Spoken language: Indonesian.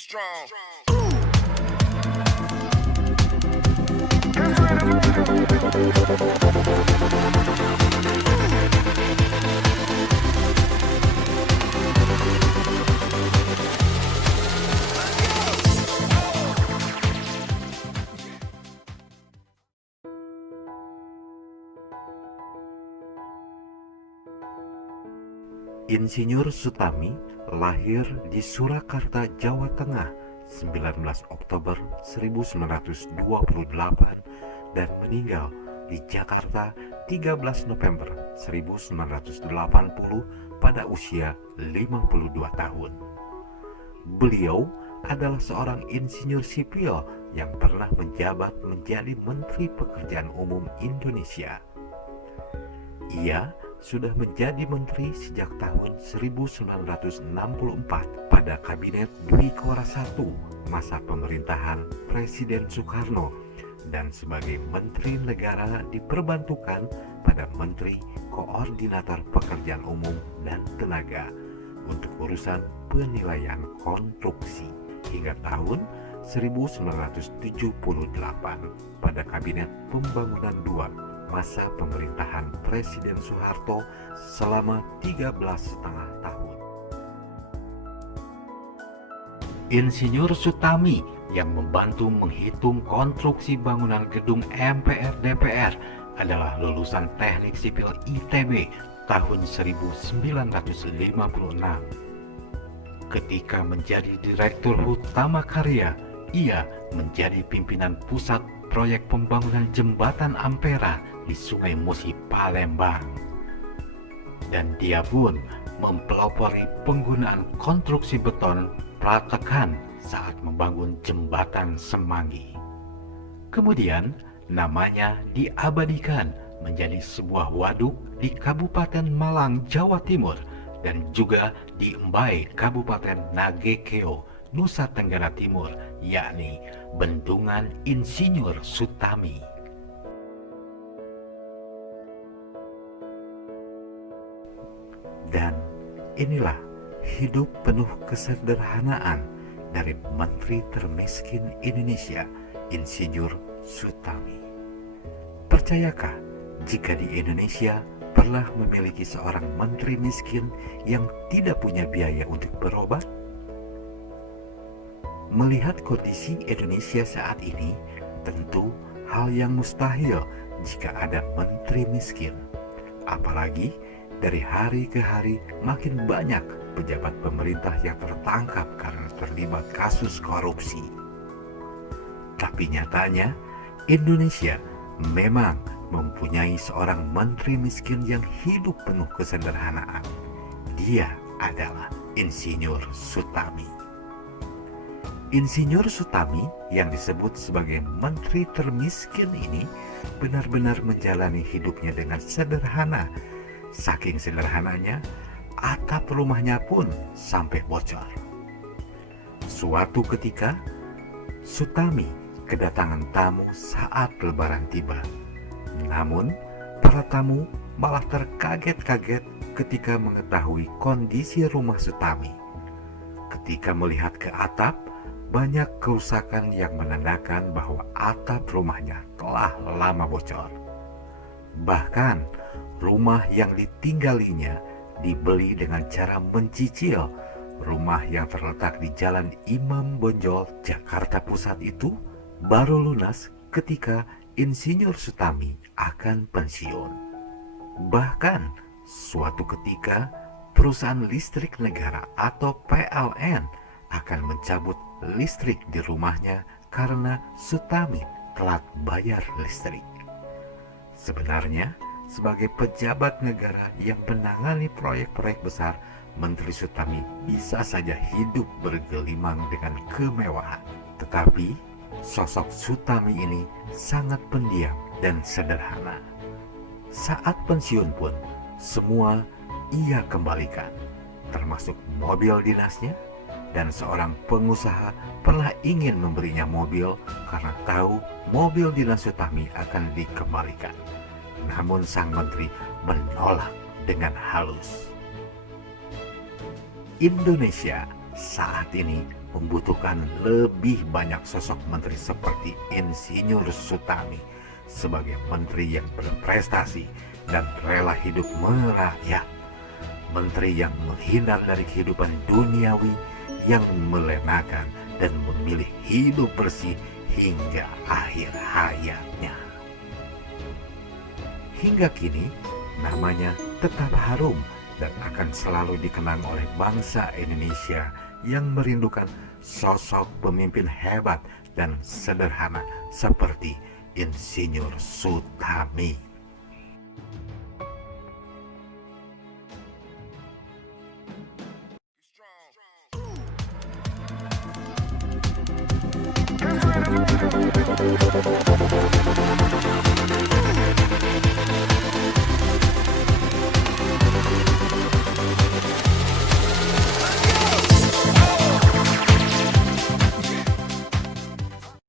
strong. Insinyur Sutami lahir di Surakarta, Jawa Tengah 19 Oktober 1928 dan meninggal di Jakarta 13 November 1980 pada usia 52 tahun. Beliau adalah seorang insinyur sipil yang pernah menjabat menjadi Menteri Pekerjaan Umum Indonesia. Ia sudah menjadi menteri sejak tahun 1964 pada Kabinet Dwi Kora I masa pemerintahan Presiden Soekarno dan sebagai Menteri Negara diperbantukan pada Menteri Koordinator Pekerjaan Umum dan Tenaga untuk urusan penilaian konstruksi hingga tahun 1978 pada Kabinet Pembangunan II masa pemerintahan Presiden Soeharto selama 13,5 tahun. Insinyur Sutami yang membantu menghitung konstruksi bangunan gedung MPR DPR adalah lulusan Teknik Sipil ITB tahun 1956. Ketika menjadi Direktur Utama Karya, ia menjadi pimpinan pusat proyek pembangunan jembatan Ampera di Sungai Musi, Palembang. Dan dia pun mempelopori penggunaan konstruksi beton pratekan saat membangun jembatan Semanggi. Kemudian namanya diabadikan menjadi sebuah waduk di Kabupaten Malang, Jawa Timur dan juga di Embai, Kabupaten Nagekeo, Nusa Tenggara Timur, yakni Bendungan Insinyur Sutami. Dan inilah hidup penuh kesederhanaan dari Menteri termiskin Indonesia, Insinyur Sutami. Percayakah jika di Indonesia pernah memiliki seorang menteri miskin yang tidak punya biaya untuk berobat? Melihat kondisi Indonesia saat ini, tentu hal yang mustahil jika ada menteri miskin. Apalagi dari hari ke hari makin banyak pejabat pemerintah yang tertangkap karena terlibat kasus korupsi. Tapi nyatanya, Indonesia memang mempunyai seorang menteri miskin yang hidup penuh kesederhanaan. Dia adalah Insinyur Sutami. Insinyur Sutami yang disebut sebagai menteri termiskin ini benar-benar menjalani hidupnya dengan sederhana. Saking sederhananya, atap rumahnya pun sampai bocor. Suatu ketika, Sutami kedatangan tamu saat lebaran tiba. Namun, para tamu malah terkaget-kaget ketika mengetahui kondisi rumah Sutami. Ketika melihat ke atap, banyak kerusakan yang menandakan bahwa atap rumahnya telah lama bocor. Bahkan, rumah yang ditinggalinya dibeli dengan cara mencicil. Rumah yang terletak di Jalan Imam Bonjol, Jakarta Pusat itu baru lunas ketika Insinyur Sutami akan pensiun. Bahkan, suatu ketika perusahaan listrik negara atau PLN akan mencabut listrik di rumahnya karena Sutami telat bayar listrik. Sebenarnya, sebagai pejabat negara yang menangani proyek-proyek besar, Menteri Sutami bisa saja hidup bergelimang dengan kemewahan. Tetapi, sosok Sutami ini sangat pendiam dan sederhana. Saat pensiun pun, semua ia kembalikan, termasuk mobil dinasnya, dan seorang pengusaha pernah ingin memberinya mobil karena tahu mobil dinas Sutami akan dikembalikan. Namun sang menteri menolak dengan halus. Indonesia saat ini membutuhkan lebih banyak sosok menteri seperti Insinyur Sutami sebagai menteri yang berprestasi dan rela hidup merakyat. Menteri yang menghindar dari kehidupan duniawi, yang melenakan dan memilih hidup bersih hingga akhir hayatnya. Hingga kini, namanya tetap harum dan akan selalu dikenang oleh bangsa Indonesia yang merindukan sosok pemimpin hebat dan sederhana seperti Insinyur Sutami.